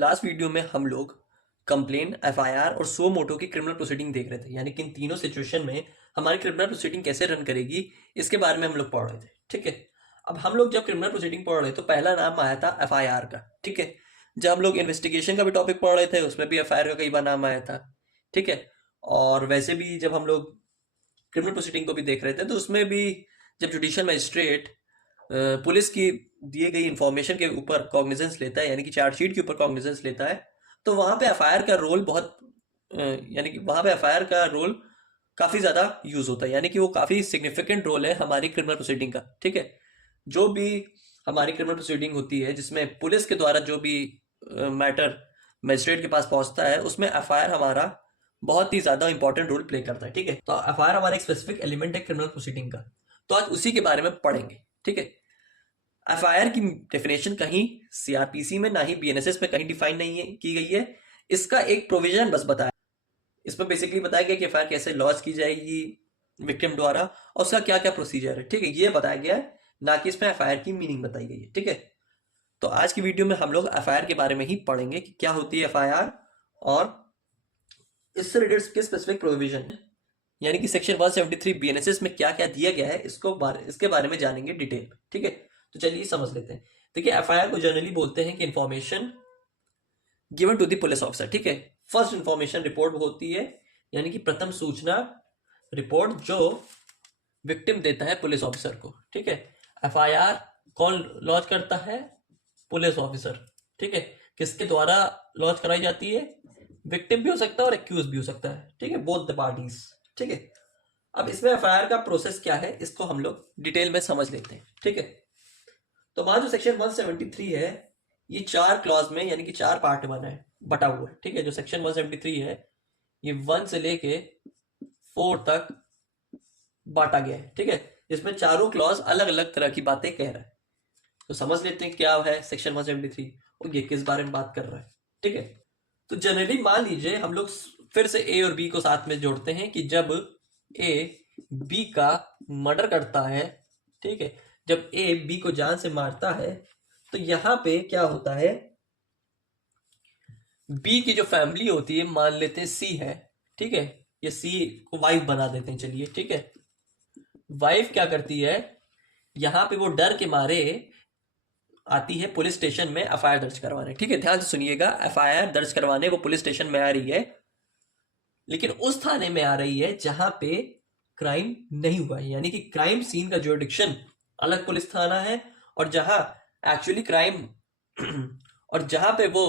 Last video में हम लोग कंप्लेन, एफआईआर और सो मोटो की क्रिमिनल प्रोसीडिंग देख रहे थे, यानी कि इन तीनों सिचुएशन में हमारी क्रिमिनल प्रोसीडिंग कैसे रन करेगी इसके बारे में हम लोग पढ़ रहे थे। ठीक है, अब हम लोग जब क्रिमिनल प्रोसीडिंग पढ़ रहे तो पहला नाम आया था एफआईआर का। ठीक है, जब हम लोग इन्वेस्टिगेशन का भी टॉपिक पढ़ रहे थे उसमें भी एफआईआर का कई बार नाम आया था। ठीक है, और वैसे भी जब हम लोग क्रिमिनल प्रोसीडिंग को भी देख रहे थे तो उसमें भी जब जुडिशियल मजिस्ट्रेट पुलिस की दिए गई इंफॉर्मेशन के ऊपर कॉग्निजेंस लेता है, यानी कि चार्जशीट के ऊपर कॉग्निजेंस लेता है, तो वहां पे एफआईआर का रोल बहुत यानी कि वहां पे एफआईआर का रोल काफी ज्यादा यूज होता है, यानी कि वो काफी सिग्निफिकेंट रोल है हमारी क्रिमिनल प्रोसीडिंग का। ठीक है, जो भी हमारी क्रिमिनल प्रोसीडिंग होती है जिसमें पुलिस के द्वारा जो भी मैटर मजिस्ट्रेट के पास पहुंचता है उसमें एफआईआर हमारा बहुत ही ज्यादा इंपॉर्टेंट रोल प्ले करता है। ठीक है, तो एफआईआर हमारा एक स्पेसिफिक एलिमेंट है क्रिमिनल प्रोसीडिंग का, तो आज उसी के बारे में पढ़ेंगे। ठीक है, एफआईआर की डेफिनेशन कहीं सीआरपीसी में ना ही बीएनएसएस में कहीं डिफाइन नहीं है की गई है। इसका एक प्रोविजन बस बताया, इसमें बेसिकली बताया गया कि एफआईआर कैसे लॉन्च की जाएगी विक्टिम द्वारा और उसका क्या क्या प्रोसीजर है। ठीक है, ये बताया गया है, ना कि इसमें एफआईआर की मीनिंग बताई गई है। ठीक है, तो आज की वीडियो में हम लोग एफआईआर के बारे में ही पढ़ेंगे कि क्या होती है एफआईआर और इससे रिलेटेड के स्पेसिफिक प्रोविजन है, यानी कि सेक्शन 173 बीएनएसएस में क्या क्या दिया गया है इसके बारे में जानेंगे डिटेल में। ठीक है, तो चलिए समझ लेते हैं। देखिए, एफआईआर को जनरली बोलते हैं कि information given to the police officer. ठीक है, फर्स्ट इंफॉर्मेशन रिपोर्ट होती है, यानी कि प्रथम सूचना रिपोर्ट जो विक्टिम देता है पुलिस ऑफिसर को। ठीक है, एफआईआर कौन लॉन्च करता है? Police officer. ठीक है, किसके द्वारा लॉन्च कराई जाती है? विक्टिम भी हो सकता है और एक्यूज भी हो सकता है। ठीक है, बोथ द पार्टीज। ठीक है, अब इसमें एफआईआर का प्रोसेस क्या है इसको हम लोग डिटेल में समझ लेते हैं। ठीक है, तो वहां जो सेक्शन 173 है ये 4 क्लॉज में, यानी कि 4 पार्ट में है बटा हुआ है। ठीक है, जो सेक्शन 173 है ये 1 से लेके 4 तक बांटा गया है। ठीक है, इसमें चारों क्लॉज अलग अलग तरह की बातें कह रहा है, तो समझ लेते हैं क्या है सेक्शन 173 और ये किस बारे में बात कर रहा है। ठीक है, तो जनरली मान लीजिए हम लोग फिर से ए और बी को साथ में जोड़ते हैं कि जब ए बी का मर्डर करता है, ठीक है, जब ए बी को जान से मारता है तो यहां पे क्या होता है, बी की जो फैमिली होती है, मान लेते हैं सी है। ठीक है, ये सी को वाइफ बना देते हैं। चलिए, ठीक है, वाइफ क्या करती है, यहां पे वो डर के मारे आती है पुलिस स्टेशन में एफआईआर दर्ज करवाने। ठीक है, ध्यान से सुनिएगा, एफआईआर दर्ज करवाने वो पुलिस स्टेशन में आ रही है, लेकिन उस थाने में आ रही है जहां पे क्राइम नहीं हुआ है, यानी कि क्राइम सीन का जुरिडिक्शन अलग पुलिस थाना है, और जहां एक्चुअली क्राइम और जहां पे वो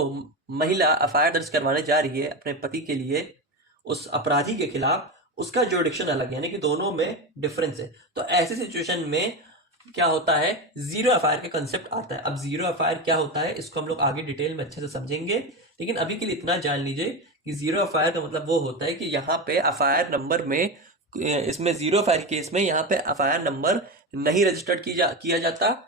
महिला एफआईआर दर्ज करवाने जा रही है अपने पति के लिए उस अपराधी के खिलाफ, उसका जुरिडिक्शन अलग है, यानी कि दोनों में डिफरेंस है। तो ऐसी सिचुएशन में क्या होता है, जीरो एफआईआर का कंसेप्ट आता है। अब जीरो एफआईआर क्या होता है इसको हम लोग आगे डिटेल में अच्छे से समझेंगे, लेकिन अभी के लिए इतना जान लीजिए कि जीरो एफआईआर का मतलब वो होता है कि यहाँ पे एफआईआर नंबर में, इसमें जीरो एफआईआर केस में यहाँ पे एफआईआर नंबर नहीं रजिस्टर्ड किया जाता।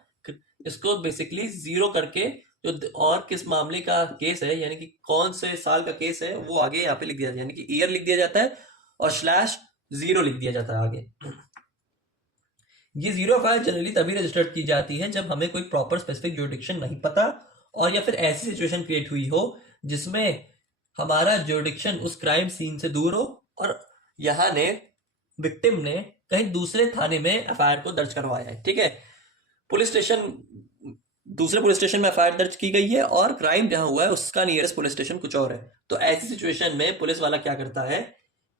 इसको बेसिकली जीरो करके जो और किस मामले का केस है, यानी कि कौन से साल का केस है, वो आगे यहाँ पे लिख दिया जाता है, यानी कि ईयर लिख दिया जाता है और /0 लिख दिया जाता है आगे। ये जीरो एफआईआर जनरली तभी रजिस्टर्ड की जाती है जब हमें कोई प्रॉपर स्पेसिफिक जुरिडिक्शन नहीं पता, और या फिर ऐसी सिचुएशन क्रिएट हुई हो जिसमें हमारा जुरिडिक्शन उस क्राइम सीन से दूर हो और यहाँ ने विक्टिम ने कहीं दूसरे थाने में एफआईआर को दर्ज करवाया है। ठीक है, दूसरे पुलिस स्टेशन में एफआईआर दर्ज की गई है और क्राइम जहां हुआ है उसका नियरेस्ट पुलिस स्टेशन कुछ और है। तो ऐसी सिचुएशन में पुलिस वाला क्या करता है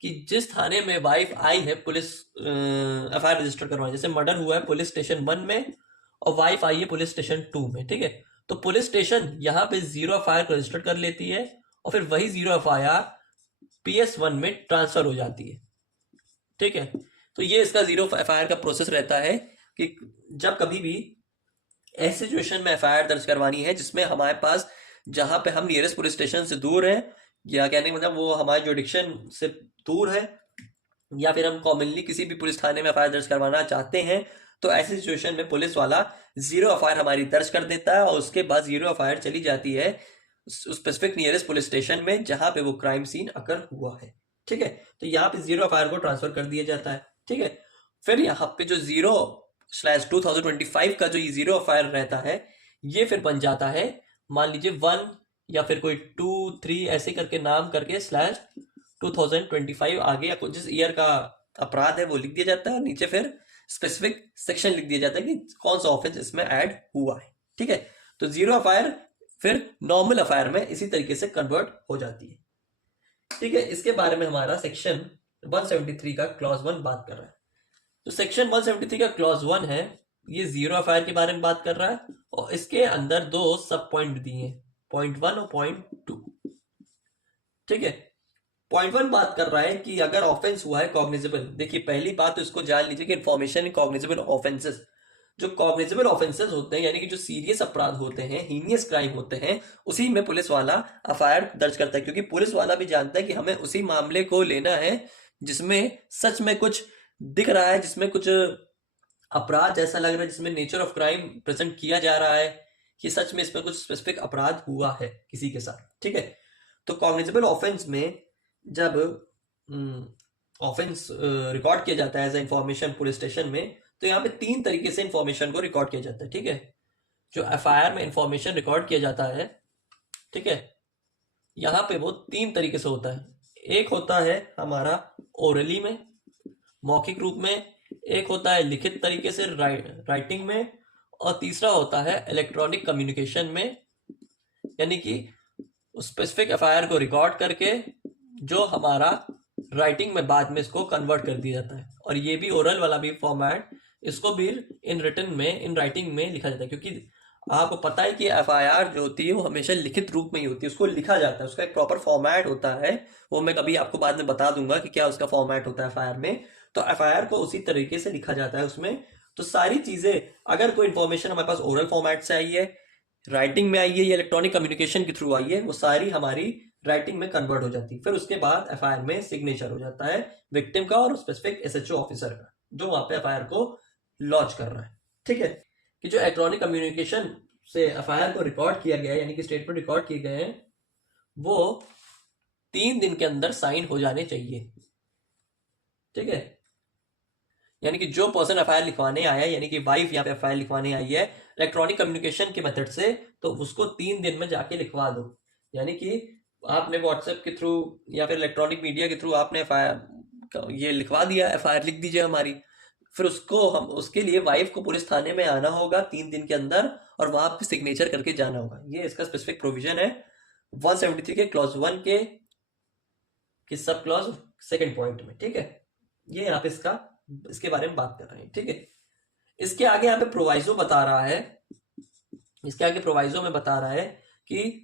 कि जिस थाने में वाइफ आई है पुलिस एफआईआर रजिस्टर करवाने, जैसे मर्डर हुआ है पुलिस स्टेशन 1 में और वाइफ आई है पुलिस स्टेशन 2 में। ठीक है, तो पुलिस स्टेशन यहाँ पे जीरो एफआईआर को रजिस्टर कर लेती है और फिर वही जीरो एफआईआर PS1 में ट्रांसफर हो जाती है। ठीक है, तो ये इसका जीरो एफआईआर का प्रोसेस रहता है कि जब कभी भी ऐसी सिचुएशन में एफआईआर दर्ज करवानी है जिसमें हमारे पास, जहां पे हम नियरेस्ट पुलिस स्टेशन से दूर है, या कहने का मतलब वो हमारे जुरिडिक्शन से दूर है, या फिर हम कॉमनली किसी भी पुलिस थाने में एफआईआर दर्ज करवाना चाहते हैं, तो ऐसी सिचुएशन में पुलिस वाला जीरो एफआईआर हमारी दर्ज कर देता है और उसके बाद जीरो एफआईआर चली जाती है स्पेसिफिक नियरेस्ट पुलिस स्टेशन में जहां पे वो क्राइम सीन अकर हुआ है। ठीक है, तो यहाँ पे जीरो एफआईआर को ट्रांसफर कर दिया जाता है। ठीक है, फिर यहाँ पे जो 0/2025 का जो ये जीरो एफआईआर रहता है, ये फिर बन जाता है, मान लीजिए 1 या फिर कोई 2 3 ऐसे करके नाम करके स्लैश 2025 आगे या कुछ जिस ईयर का अपराध है वो लिख दिया जाता है, और नीचे फिर स्पेसिफिक सेक्शन लिख दिया जाता है कि कौन सा ऑफेंस इसमें ऐड हुआ है। ठीक है, तो जीरो एफआईआर फिर नॉर्मल एफआईआर में इसी तरीके से कन्वर्ट हो जाती है। ठीक है, इसके बारे में हमारा सेक्शन 173 का क्लॉज 1 बात कर रहा है। तो सेक्शन 173 का क्लॉज 1 है, ये जीरो एफआईआर के बारे में बात कर रहा है, और इसके अंदर 2 सब पॉइंट दिए हैं, पॉइंट 1 और पॉइंट 2। ठीक है, पॉइंट 1 बात कर रहा है कि अगर ऑफेंस हुआ है कॉग्निजेबल। देखिए पहली बात तो इसको जान लीजिए कि इन्फॉर्मेशन इन कॉग्निजेबल ऑफेंसेस, जो कॉग्निजेबल ऑफेंसेस होते हैं यानी कि जो सीरियस अपराध होते हैं, हीनियस क्राइम होते हैं, उसी में पुलिस वाला एफआईआर दर्ज करता है, क्योंकि पुलिस वाला भी जानता है कि हमें उसी मामले को लेना है जिसमें सच में कुछ दिख रहा है, जिसमें कुछ अपराध जैसा लग रहा है, जिसमें नेचर ऑफ क्राइम प्रेजेंट किया जा रहा है कि सच में इसमें कुछ स्पेसिफिक अपराध हुआ है किसी के साथ। ठीक है, तो कॉग्निजेबल ऑफेंस में जब ऑफेंस रिकॉर्ड किया जाता है as a information police station में, तो यहाँ पे 3 तरीके से इंफॉर्मेशन को रिकॉर्ड किया जाता है। ठीक है, जो एफआईआर में इंफॉर्मेशन रिकॉर्ड किया जाता है, ठीक है, यहाँ पे वो 3 तरीके से होता है। एक होता है हमारा ओरली में, मौखिक रूप में, एक होता है लिखित तरीके से राइटिंग में, और तीसरा होता है इलेक्ट्रॉनिक कम्युनिकेशन में, यानी कि स्पेसिफिक एफआईआर को रिकॉर्ड करके जो हमारा राइटिंग में बाद में इसको कन्वर्ट कर दिया जाता है। और ये भी ओरल वाला भी फॉर्मेट, इसको भी इन रिटन में, इन राइटिंग में लिखा जाता है, क्योंकि आपको पता है कि एफआईआर जो होती है वो हमेशा लिखित रूप में ही होती है, उसको लिखा जाता है, उसका एक प्रॉपर फॉर्मेट होता है। वो मैं कभी आपको बाद में बता दूंगा कि क्या उसका फॉर्मेट होता है एफआईआर में। तो एफआईआर को उसी तरीके से लिखा जाता है उसमें। तो सारी चीजें, अगर कोई इन्फॉर्मेशन हमारे पास ओरल फॉर्मेट से आई है, राइटिंग में आई है या इलेक्ट्रॉनिक कम्युनिकेशन के थ्रू आई है, वो सारी हमारी राइटिंग में कन्वर्ट हो जाती है। फिर उसके बाद एफआईआर में सिग्नेचर हो जाता है विक्टिम का और स्पेसिफिक एसएचओ ऑफिसर का, जो वहां पे एफआईआर को लॉन्च कर रहा है। ठीक है, कि जो इलेक्ट्रॉनिक कम्युनिकेशन से एफआईआर को रिकॉर्ड किया गया है, यानी कि स्टेटमेंट रिकॉर्ड किए गए हैं, वो 3 दिन के अंदर साइन हो जाने चाहिए। ठीक है, यानी कि जो पर्सन एफआईआर लिखवाने आया है, यानी कि वाइफ यहाँ पे एफआईआर लिखवाने आई है इलेक्ट्रॉनिक कम्युनिकेशन के मेथड से, तो उसको 3 दिन में जाके लिखवा दो। यानी कि आपने व्हाट्सएप के थ्रू या फिर इलेक्ट्रॉनिक मीडिया के थ्रू आपने एफआईआर ये लिखवा दिया, एफआईआर लिख दीजिए हमारी, फिर उसको हम उसके लिए वाइफ को पुलिस थाने में आना होगा 3 दिन के अंदर, और वहां पे सिग्नेचर करके जाना होगा। ये इसका स्पेसिफिक प्रोविजन है 173 के क्लॉज 1 के सब क्लॉज 2nd पॉइंट में। ठीक है, ये यहाँ पे इसके बारे में बात कर रहे हैं। ठीक है, इसके आगे यहाँ पे प्रोवाइजो बता रहा है, इसके आगे प्रोवाइजो में बता रहा है कि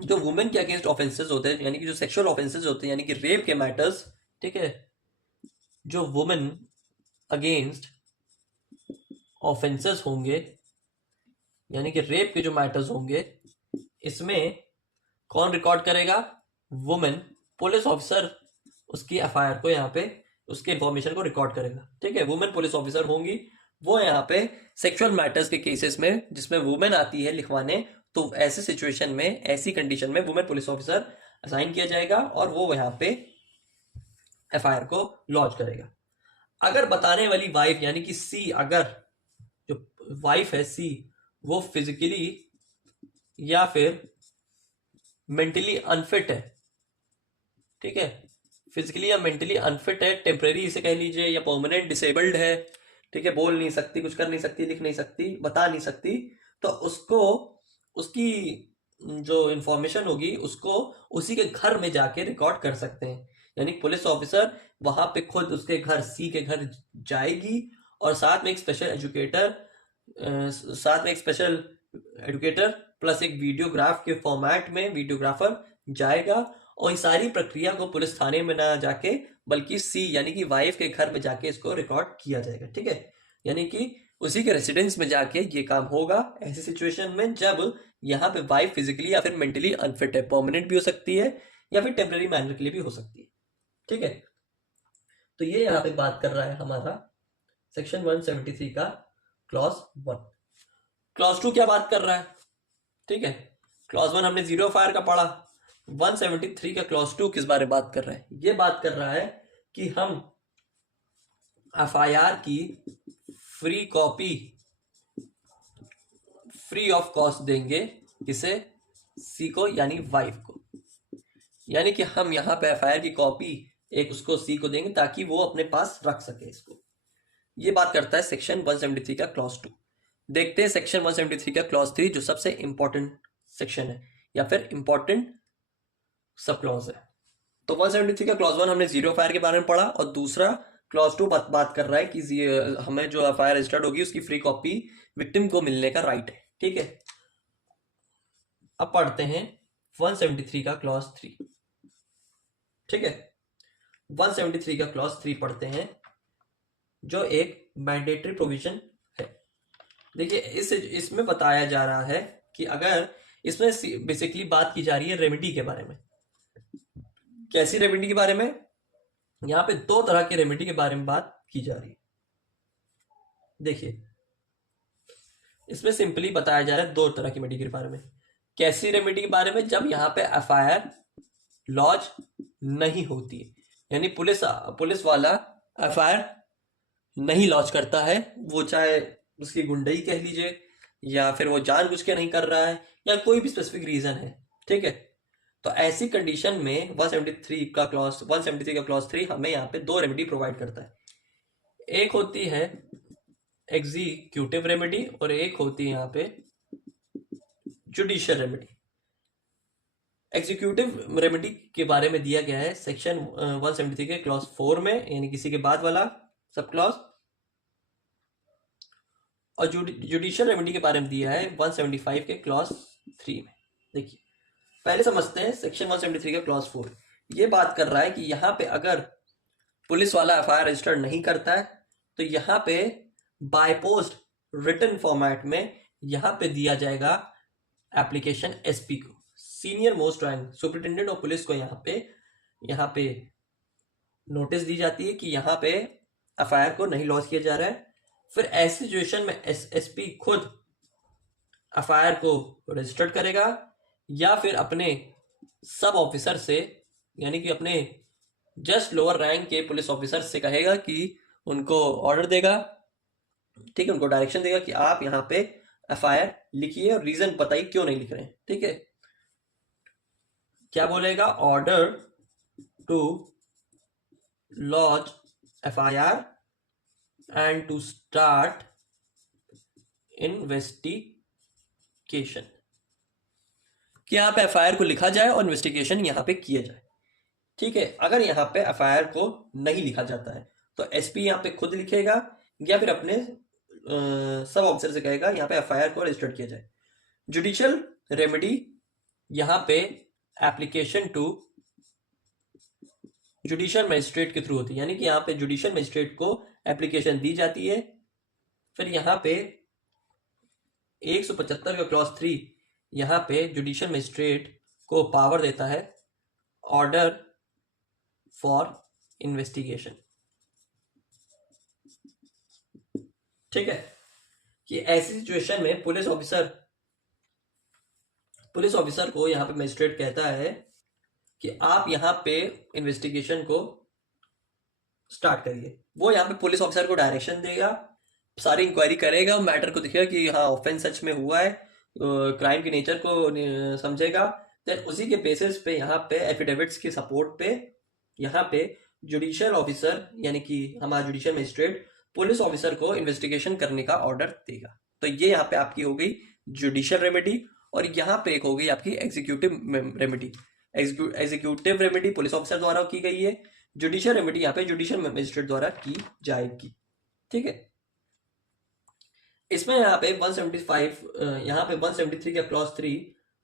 जो वुमेन के अगेंस्ट ऑफेंसेस होते हैं, यानी कि जो सेक्सुअल ऑफेंसेस होते हैं, यानी कि रेप के मैटर्स, ठीक है, जो वुमेन अगेंस्ट ऑफेंसेस होंगे, यानी कि रेप के जो मैटर्स होंगे, इसमें कौन रिकॉर्ड करेगा? वुमेन पुलिस ऑफिसर उसकी एफआईआर को यहाँ पे उसके इंफॉर्मेशन को रिकॉर्ड करेगा। ठीक है, वुमेन पुलिस ऑफिसर होंगी, वो यहाँ पे सेक्सुअल मैटर्स के केसेस में जिसमें वुमेन आती है लिखवाने, तो ऐसे सिचुएशन में, ऐसी कंडीशन में वुमेन पुलिस ऑफिसर असाइन किया जाएगा और वो यहाँ पे एफआईआर को लॉन्च करेगा। अगर बताने वाली वाइफ यानी कि सी, अगर जो वाइफ है सी वो फिजिकली या फिर मेंटली अनफिट है, ठीक है, फिजिकली या मेंटली अनफिट है, टेम्परेरी इसे कह लीजिए, या परमानेंट डिसेबल्ड है, ठीक है, बोल नहीं सकती, कुछ कर नहीं सकती, लिख नहीं सकती, बता नहीं सकती, तो उसको उसकी जो इंफॉर्मेशन होगी उसको उसी के घर में जाके रिकॉर्ड कर सकते हैं। यानी पुलिस ऑफिसर वहां पे खुद उसके घर, सी के घर जाएगी, और साथ में एक स्पेशल एजुकेटर प्लस एक वीडियोग्राफ के फॉर्मेट में वीडियोग्राफर जाएगा, और इस सारी प्रक्रिया को पुलिस थाने में ना जाके बल्कि सी यानी कि वाइफ के घर में जाके इसको रिकॉर्ड किया जाएगा। ठीक है, यानी कि उसी के रेसिडेंस में जाके ये काम होगा ऐसी सिचुएशन में जब यहाँ पे वाइफ फिजिकली या फिर मेंटली अनफिट है, परमानेंट भी हो सकती है या फिर टेम्पररी मैनर के लिए भी हो सकती है। ठीक है, तो ये यहाँ पे बात कर रहा है हमारा सेक्शन 173 का क्लॉज 1। क्लॉज 2 क्या बात कर रहा है? ठीक है, क्लॉज 1 हमने जीरो फायर का पढ़ा, 173 का क्लॉज 2 किस बारे में बात कर रहा है? ये बात कर रहा है कि हम एफआईआर की free copy free of cost देंगे, किसे? सी को यानी वाइफ को, यानी कि हम यहाँ पे एफआईआर की कॉपी एक उसको सी को देंगे ताकि वो अपने पास रख सके इसको। ये बात करता है सेक्शन 173 का क्लॉज 2। देखते हैं सेक्शन 173 का क्लॉज 3 जो सबसे इंपॉर्टेंट सेक्शन है या फिर इंपॉर्टेंट सब क्लॉज है। तो 173 का क्लॉज 1 हमने जीरो एफआईआर के बारे में पढ़ा और दूसरा क्लॉज 2 बात कर रहा है कि हमें जो एफआईआर रजिस्टर्ड होगी उसकी फ्री कॉपी विक्टिम को मिलने का राइट है। ठीक है, अब पढ़ते हैं 173 का क्लॉज 3। ठीक है, 173 का क्लॉज 3 पढ़ते हैं जो एक मैंडेटरी प्रोविजन है। देखिए इसमें बताया जा रहा है कि अगर इसमें बेसिकली बात की जा रही है रेमेडी के बारे में। कैसी रेमेडी के बारे में? यहां पे दो तरह के रेमेडी के बारे में बात की जा रही है। देखिए इसमें सिंपली बताया जा रहा है दो तरह की रेमेडी के बारे में। कैसी रेमेडी के बारे में? जब यहाँ पे एफआईआर लॉन्च नहीं होती है, यानी पुलिस वाला एफआईआर नहीं लॉन्च करता है, वो चाहे उसकी गुंडई कह लीजिए या फिर वो जानबूझ के नहीं कर रहा है या कोई भी स्पेसिफिक रीजन है। ठीक है, तो ऐसी कंडीशन में 173 का क्लॉज 3 हमें यहाँ पे दो रेमेडी प्रोवाइड करता है। एक होती है एग्जीक्यूटिव रेमेडी और एक होती है यहाँ पे जुडिशियल रेमेडी। एग्जीक्यूटिव रेमेडी के बारे में दिया गया है सेक्शन 173 के क्लॉज 4 में, यानी किसी के बाद वाला सब क्लॉज, और जुडिशियल रेमेडी के बारे में दिया है 175 के क्लॉज 3 में। देखिए पहले समझते हैं सेक्शन 173 का क्लॉज 4। ये बात कर रहा है कि यहाँ पे अगर पुलिस वाला एफआईआर रजिस्टर नहीं करता है तो यहाँ पे बाय पोस्ट रिटन फॉर्मेट में यहाँ पे दिया जाएगा एप्लीकेशन एसपी को, senior most rank superintendent of police को। यहाँ पे नोटिस दी जाती है कि यहाँ पे एफआईआर को नहीं लॉन्च किया जा रहा है। फिर ऐसी सिचुएशन में एसपी खुद एफआईआर को रजिस्टर्ड करेगा या फिर अपने सब ऑफिसर से, यानी कि अपने जस्ट लोअर रैंक के पुलिस ऑफिसर से कहेगा कि उनको ऑर्डर देगा, ठीक है, उनको डायरेक्शन देगा कि आप यहाँ पे एफआईआर लिखिए और रीजन बताइए क्यों नहीं लिख रहे हैं। ठीक है, क्या बोलेगा? Order to launch FIR and to start investigation, कि यहाँ पे एफआईआर को लिखा जाए और इन्वेस्टिगेशन यहाँ पे किया जाए। ठीक है, अगर यहाँ पे एफआईआर को नहीं लिखा जाता है तो एसपी यहाँ पे खुद लिखेगा या फिर अपने सब ऑफिसर से कहेगा यहाँ पे एफआईआर को रजिस्टर किया जाए। जुडिशियल रेमेडी यहाँ पे एप्लीकेशन टू जुडिशियल मजिस्ट्रेट के थ्रू होती है, यानी कि यहाँ पे जुडिशियल मजिस्ट्रेट को एप्लीकेशन दी जाती है। फिर यहाँ पे 175 का क्लॉज 3 यहाँ पे जुडिशियल मजिस्ट्रेट को पावर देता है ऑर्डर फॉर इन्वेस्टिगेशन। ठीक है, कि ऐसी सिचुएशन में पुलिस ऑफिसर को यहाँ पे मजिस्ट्रेट कहता है कि आप यहाँ पे इन्वेस्टिगेशन को स्टार्ट करिए। वो यहाँ पे पुलिस ऑफिसर को डायरेक्शन देगा, सारी इंक्वायरी करेगा, मैटर को दिखेगा कि हाँ ऑफेंस सच में हुआ है, क्राइम के नेचर को समझेगा। देन उसी के बेसिस पे यहाँ पे एफिडेविट्स के सपोर्ट पे यहाँ पे जुडिशियल ऑफिसर यानी कि हमारा जुडिशियल मजिस्ट्रेट पुलिस ऑफिसर को इन्वेस्टिगेशन करने का ऑर्डर देगा। तो ये यहाँ पे आपकी हो गई जुडिशियल रेमेडी और यहाँ पे एक हो गई आपकी executive remedy. Executive remedy police officer द्वारा की गई है, जुडिशियल रेमेडी यहाँ पे जुडिशियल मजिस्ट्रेट द्वारा की जाएगी। ठीक है, इसमें यहाँ पे 175 यहाँ पे 173 का क्लॉज 3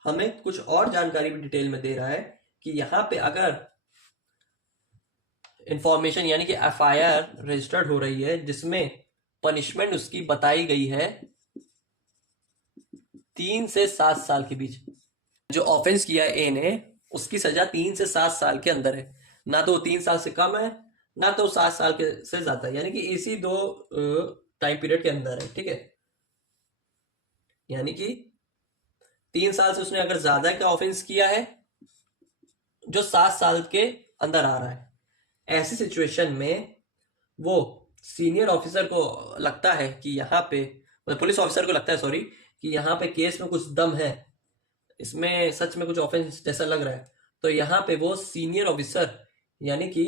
हमें कुछ और जानकारी भी डिटेल में दे रहा है कि यहाँ पे अगर इंफॉर्मेशन यानी कि एफआईआर रजिस्टर्ड हो रही है जिसमें पनिशमेंट उसकी बताई गई है 3 से 7 साल के बीच, जो ऑफेंस किया है ए ने उसकी सजा 3 से 7 साल के अंदर है, ना तो 3 साल से कम है ना तो 7 साल के से ज्यादा है, यानी कि इसी दो टाइम पीरियड के अंदर है। ठीक है, यानी कि 3 साल से उसने अगर ज्यादा का ऑफेंस किया है जो 7 साल के अंदर आ रहा है, ऐसी सिचुएशन में वो सीनियर ऑफिसर को लगता है कि यहाँ पे पुलिस ऑफिसर को लगता है कि यहाँ पे केस में कुछ दम है, इसमें सच में कुछ ऑफेंस जैसा लग रहा है, तो यहाँ पे वो सीनियर ऑफिसर यानी कि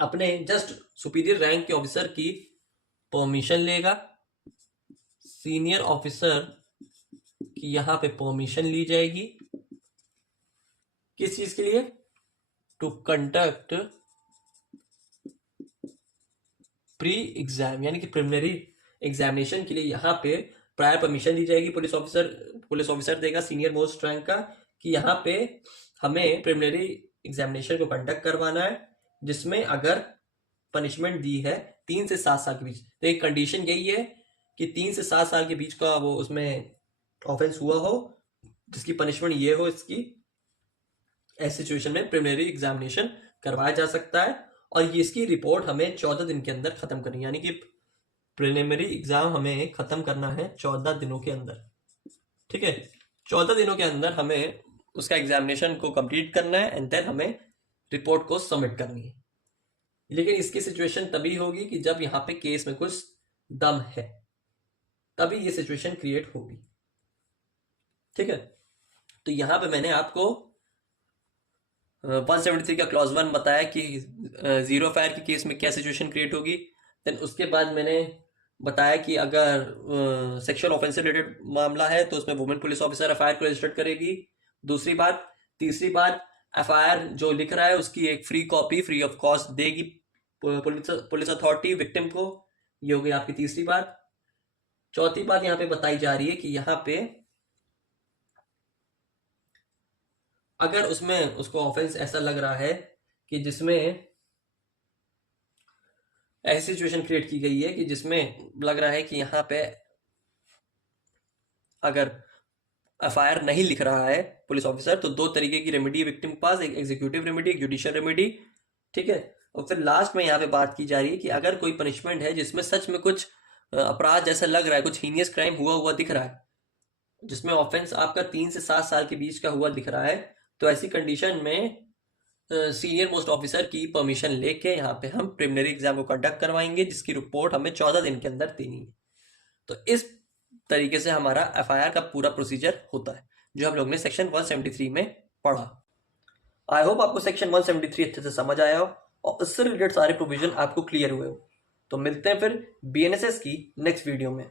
अपने जस्ट सुपीरियर रैंक के ऑफिसर की परमिशन लेगा। सीनियर ऑफिसर की यहाँ पे परमिशन ली जाएगी, किस चीज के लिए? टू कंडक्ट प्री एग्जाम यानी कि प्रिलिमिनरी एग्जामिनेशन के लिए यहाँ पे प्रायर परमिशन दी जाएगी। पुलिस ऑफिसर देगा सीनियर मोस्ट रैंक का कि यहाँ पे हमें प्रिलिमिनरी एग्जामिनेशन को कंडक्ट करवाना है, जिसमें अगर पनिशमेंट दी है 3 से 7 साल के बीच, तो एक कंडीशन यही है कि 3 से 7 साल के बीच का वो उसमें ऑफेंस हुआ हो, जिसकी पनिशमेंट ये हो इसकी, ऐसी सिचुएशन में प्रिलिमिनरी एग्जामिनेशन करवाया जा सकता है। और ये इसकी रिपोर्ट हमें 14 दिन के अंदर खत्म करनी है, यानी कि प्रिलिमिनरी एग्जाम हमें खत्म करना है 14 दिनों के अंदर। ठीक है, 14 दिनों के अंदर हमें उसका एग्जामिनेशन को कंप्लीट करना है एंड देन हमें रिपोर्ट को सबमिट करनी है। लेकिन इसकी सिचुएशन तभी होगी कि जब यहाँ पे केस में कुछ दम है, तभी ये सिचुएशन क्रिएट होगी। ठीक है, तो यहाँ पे मैंने आपको 173 का क्लॉज 1 बताया कि जीरो फायर के केस में क्या सिचुएशन क्रिएट होगी। देन उसके बाद मैंने बताया कि अगर सेक्सुअल ऑफेंस से रिलेटेड मामला है तो उसमें वुमेन पुलिस ऑफिसर एफआईआर को रजिस्टर करेगी। दूसरी बात, तीसरी बात, एफआईआर जो लिख रहा है उसकी एक free copy free of cost देगी पुलिस अथॉरिटी विक्टिम को। ये हो गई आपकी तीसरी बात। चौथी बात यहाँ पे बताई जा रही है कि यहाँ पे अगर उसमें उसको ऑफेंस ऐसा लग रहा है कि जिसमें ऐसी सिचुएशन क्रिएट की गई है कि जिसमें लग रहा है कि यहाँ पे अगर एफआईआर नहीं लिख रहा है पुलिस ऑफिसर, तो 2 तरीके की रेमेडी है विक्टिम के पास, एक एग्जीक्यूटिव रेमेडी, एक जुडिशियल रेमेडी। ठीक है, और फिर लास्ट में यहाँ पे बात की जा रही है कि अगर कोई पनिशमेंट है जिसमें सच में कुछ अपराध जैसा लग रहा है, कुछ हीनियस क्राइम हुआ दिख रहा है, जिसमें ऑफेंस आपका 3 से 7 साल के बीच का हुआ दिख रहा है, तो ऐसी कंडीशन में सीनियर मोस्ट ऑफिसर की परमिशन लेके यहाँ पे हम प्रिलिमिनरी एग्जाम को कंडक्ट करवाएंगे, जिसकी रिपोर्ट हमें 14 दिन के अंदर देनी है। तो इस तरीके से हमारा एफआईआर का पूरा प्रोसीजर होता है, जो हम लोग ने सेक्शन 173 में पढ़ा। आई होप आपको सेक्शन 173 अच्छे से समझ आया हो और उससे रिलेटेड सारे प्रोविजन आपको क्लियर हुए हो। तो मिलते हैं फिर बीएनएसएस की नेक्स्ट वीडियो में।